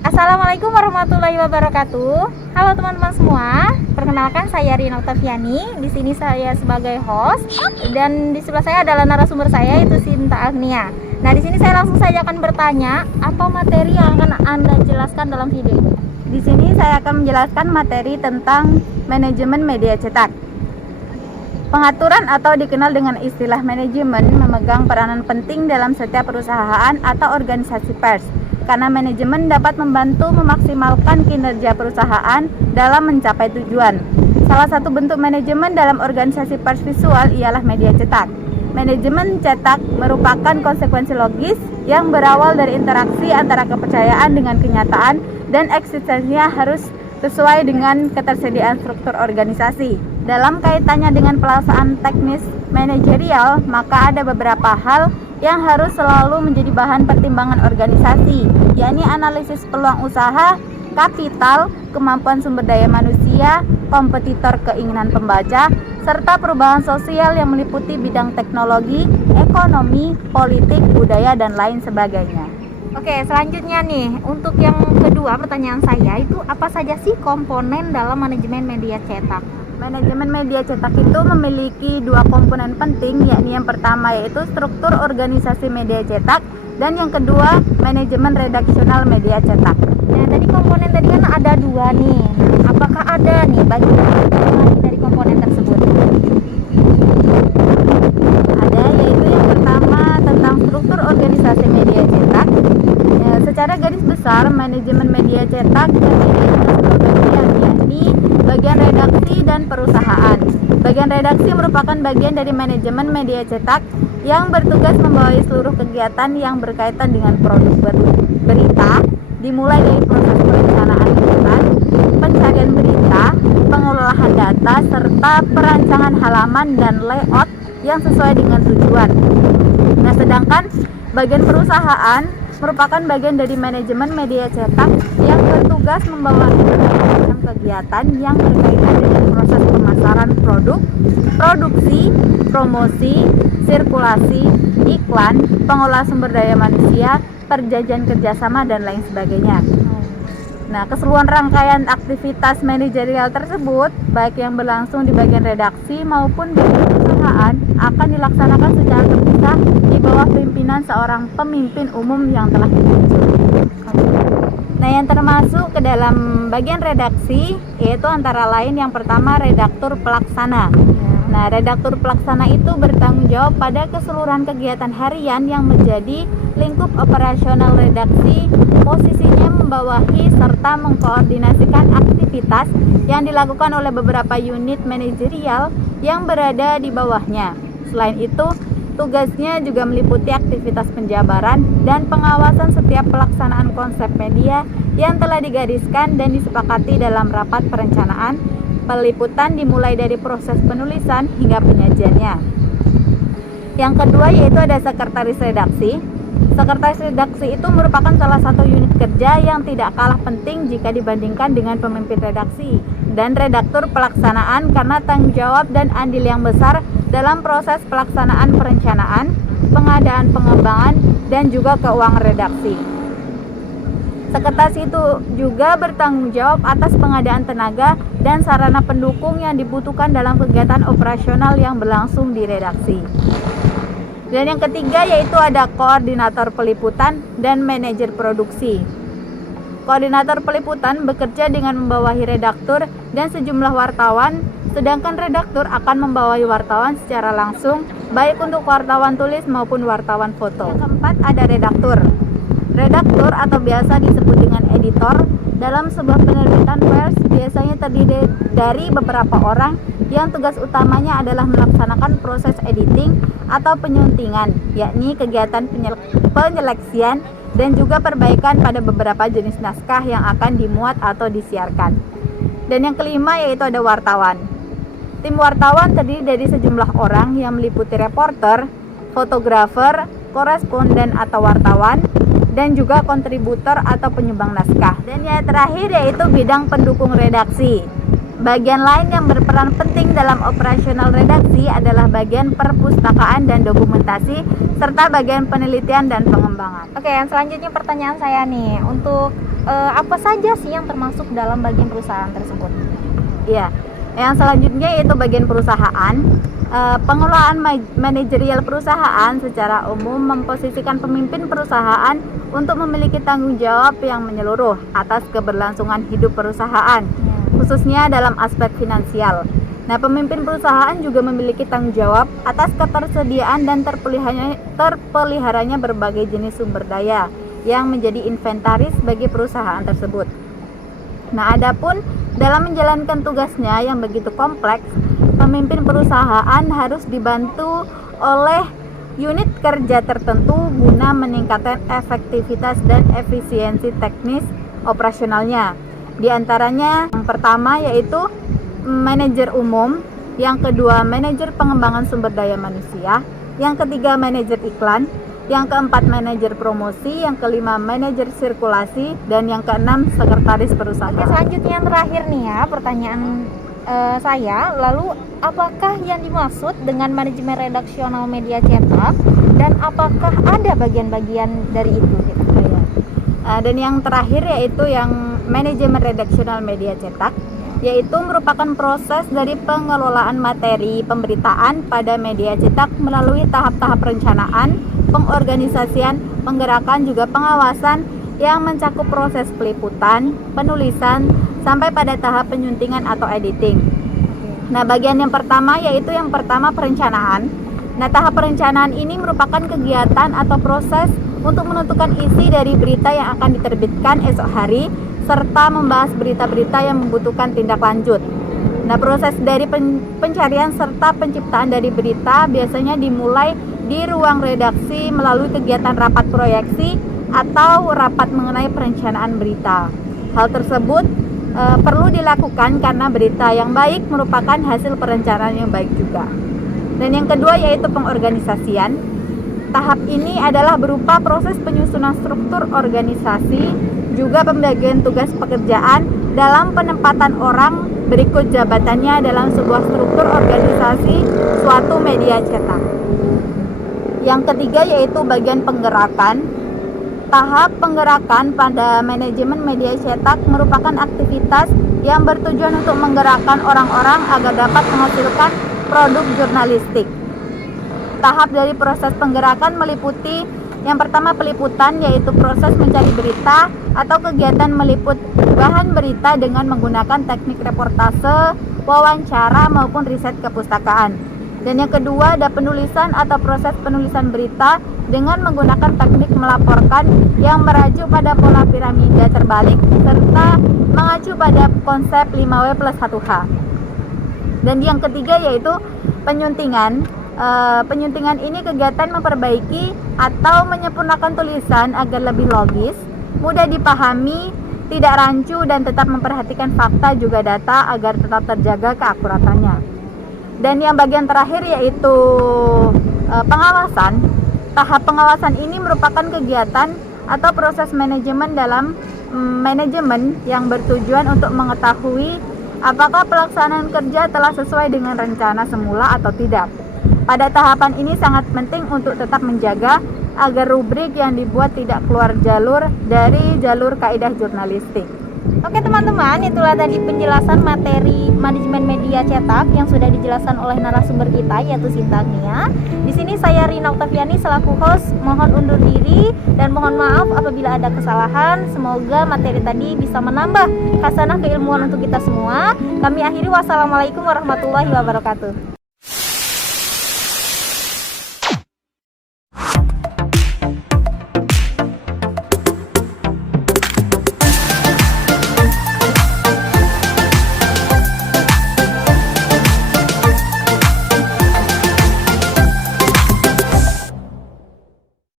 Assalamualaikum warahmatullahi wabarakatuh. Halo teman-teman semua. Perkenalkan saya Rina Oktaviani. Di sini saya sebagai host dan di sebelah saya adalah narasumber saya yaitu Sinta Agnia. Nah, di sini saya langsung saja akan bertanya, apa materi yang akan Anda jelaskan dalam video ini? Di sini saya akan menjelaskan materi tentang manajemen media cetak. Pengaturan atau dikenal dengan istilah manajemen memegang peranan penting dalam setiap perusahaan atau organisasi pers. Karena manajemen dapat membantu memaksimalkan kinerja perusahaan dalam mencapai tujuan. Salah satu bentuk manajemen dalam organisasi pers visual ialah media cetak. Manajemen cetak merupakan konsekuensi logis yang berawal dari interaksi antara kepercayaan dengan kenyataan dan eksistensinya harus sesuai dengan ketersediaan struktur organisasi. Dalam kaitannya dengan pelaksanaan teknis manajerial, maka ada beberapa hal yang harus selalu menjadi bahan pertimbangan organisasi, yakni analisis peluang usaha, kapital, kemampuan sumber daya manusia, kompetitor, keinginan pembaca, serta perubahan sosial yang meliputi bidang teknologi, ekonomi, politik, budaya, dan lain sebagainya. Oke, selanjutnya nih, untuk yang kedua pertanyaan saya itu apa saja sih komponen dalam manajemen media cetak? Manajemen media cetak itu memiliki dua komponen penting, yakni yang pertama yaitu struktur organisasi media cetak dan yang kedua manajemen redaksional media cetak. Nah, tadi komponen tadi kan ada dua nih. Nah, apakah ada nih bagian dari komponen tersebut? Ada, yaitu yang pertama tentang struktur organisasi media cetak. Secara garis besar, manajemen media cetak terdiri atas dua bagian, yakni bagian redaksi dan perusahaan. Bagian redaksi merupakan bagian dari manajemen media cetak yang bertugas membawahi seluruh kegiatan yang berkaitan dengan produk berita, dimulai dari proses perencanaan liputan, pencarian berita, pengolahan data, serta perancangan halaman dan layout yang sesuai dengan tujuan. Nah, sedangkan bagian perusahaan merupakan bagian dari manajemen media cetak yang bertugas membawahi berbagai kegiatan yang berkaitan dengan proses pemasaran produk, produksi, promosi, sirkulasi, iklan, pengelolaan sumber daya manusia, perjanjian kerjasama, dan lain sebagainya. Nah, keseluruhan rangkaian aktivitas manajerial tersebut, baik yang berlangsung di bagian redaksi maupun di perusahaan, akan dilaksanakan secara terpisah di bawah pimpinan seorang pemimpin umum yang telah ditunjuk. Nah, yang termasuk ke dalam bagian redaksi yaitu antara lain yang pertama redaktur pelaksana. Nah, redaktur pelaksana itu bertanggung jawab pada keseluruhan kegiatan harian yang menjadi lingkup operasional redaksi. Posisinya membawahi serta mengkoordinasikan aktivitas yang dilakukan oleh beberapa unit manajerial yang berada di bawahnya. Selain itu, tugasnya juga meliputi aktivitas penjabaran dan pengawasan setiap pelaksanaan konsep media yang telah digariskan dan disepakati dalam rapat perencanaan peliputan dimulai dari proses penulisan hingga penyajiannya. Yang kedua yaitu ada sekretaris redaksi. Sekretaris redaksi itu merupakan salah satu unit kerja yang tidak kalah penting jika dibandingkan dengan pemimpin redaksi dan redaktur pelaksanaan karena tanggung jawab dan andil yang besar dalam proses pelaksanaan perencanaan, pengadaan pengembangan, dan juga keuangan redaksi. Sekretaris itu juga bertanggung jawab atas pengadaan tenaga dan sarana pendukung yang dibutuhkan dalam kegiatan operasional yang berlangsung di redaksi. Dan yang ketiga yaitu ada koordinator peliputan dan manajer produksi. Koordinator peliputan bekerja dengan membawahi redaktur dan sejumlah wartawan, sedangkan redaktur akan membawahi wartawan secara langsung, baik untuk wartawan tulis maupun wartawan foto. Yang keempat ada redaktur. Redaktur atau biasa disebut dengan editor dalam sebuah penerbitan pers biasanya terdiri dari beberapa orang yang tugas utamanya adalah melaksanakan proses editing atau penyuntingan, yakni kegiatan penyeleksian dan juga perbaikan pada beberapa jenis naskah yang akan dimuat atau disiarkan. Dan yang kelima yaitu ada wartawan. Tim wartawan terdiri dari sejumlah orang yang meliputi reporter, fotografer, koresponden atau wartawan, dan juga kontributor atau penyumbang naskah. Dan yang terakhir yaitu bidang pendukung redaksi. Bagian lain yang berperan penting dalam operasional redaksi adalah bagian perpustakaan dan dokumentasi, serta bagian penelitian dan pengembangan. Oke, yang selanjutnya pertanyaan saya nih, untuk apa saja sih yang termasuk dalam bagian perusahaan tersebut? Iya. Yang selanjutnya yaitu bagian perusahaan. Pengelolaan manajerial perusahaan secara umum memposisikan pemimpin perusahaan untuk memiliki tanggung jawab yang menyeluruh atas keberlangsungan hidup perusahaan, khususnya dalam aspek finansial. Nah, pemimpin perusahaan juga memiliki tanggung jawab atas ketersediaan dan terpeliharanya berbagai jenis sumber daya yang menjadi inventaris bagi perusahaan tersebut. Nah, adapun dalam menjalankan tugasnya yang begitu kompleks, pemimpin perusahaan harus dibantu oleh unit kerja tertentu guna meningkatkan efektivitas dan efisiensi teknis operasionalnya. Di antaranya yang pertama yaitu manajer umum, yang kedua manajer pengembangan sumber daya manusia, yang ketiga manajer iklan, yang keempat manajer promosi, yang kelima manajer sirkulasi, dan yang keenam sekretaris perusahaan. Oke, selanjutnya yang terakhir nih ya, pertanyaan saya, lalu apakah yang dimaksud dengan manajemen redaksional media cetak dan apakah ada bagian-bagian dari itu gitu? Dan yang terakhir yaitu yang manajemen redaksional media cetak, yaitu merupakan proses dari pengelolaan materi pemberitaan pada media cetak melalui tahap-tahap perencanaan, pengorganisasian, penggerakan, juga pengawasan yang mencakup proses peliputan, penulisan, sampai pada tahap penyuntingan atau editing. Nah, bagian yang pertama yaitu yang pertama perencanaan. Nah, tahap perencanaan ini merupakan kegiatan atau proses untuk menentukan isi dari berita yang akan diterbitkan esok hari, serta membahas berita-berita yang membutuhkan tindak lanjut. Nah, proses dari pencarian serta penciptaan dari berita biasanya dimulai di ruang redaksi melalui kegiatan rapat proyeksi atau rapat mengenai perencanaan berita. Hal tersebut perlu dilakukan karena berita yang baik merupakan hasil perencanaan yang baik juga. Dan yang kedua yaitu pengorganisasian. Tahap ini adalah berupa proses penyusunan struktur organisasi, juga pembagian tugas pekerjaan dalam penempatan orang berikut jabatannya dalam sebuah struktur organisasi suatu media cetak. Yang ketiga yaitu bagian penggerakan. Tahap penggerakan pada manajemen media cetak merupakan aktivitas yang bertujuan untuk menggerakkan orang-orang agar dapat menghasilkan produk jurnalistik. Tahap dari proses penggerakan meliputi yang pertama peliputan, yaitu proses mencari berita atau kegiatan meliput bahan berita dengan menggunakan teknik reportase, wawancara maupun riset kepustakaan. Dan yang kedua ada penulisan atau proses penulisan berita dengan menggunakan teknik melaporkan yang merajuk pada pola piramida terbalik serta mengacu pada konsep 5W+1H. Dan yang ketiga yaitu penyuntingan. Penyuntingan ini kegiatan memperbaiki atau menyempurnakan tulisan agar lebih logis, mudah dipahami, tidak rancu, dan tetap memperhatikan fakta juga data agar tetap terjaga keakuratannya. Dan yang bagian terakhir yaitu pengawasan. Tahap pengawasan ini merupakan kegiatan atau proses manajemen dalam manajemen yang bertujuan untuk mengetahui apakah pelaksanaan kerja telah sesuai dengan rencana semula atau tidak. Pada tahapan ini sangat penting untuk tetap menjaga agar rubrik yang dibuat tidak keluar jalur dari jalur kaidah jurnalistik. Oke teman-teman, itulah tadi penjelasan materi manajemen media cetak yang sudah dijelaskan oleh narasumber kita yaitu Sinta Agnia. Di sini saya Rina Oktaviani selaku host mohon undur diri dan mohon maaf apabila ada kesalahan. Semoga materi tadi bisa menambah khasanah keilmuan untuk kita semua. Kami akhiri, wassalamualaikum warahmatullahi wabarakatuh.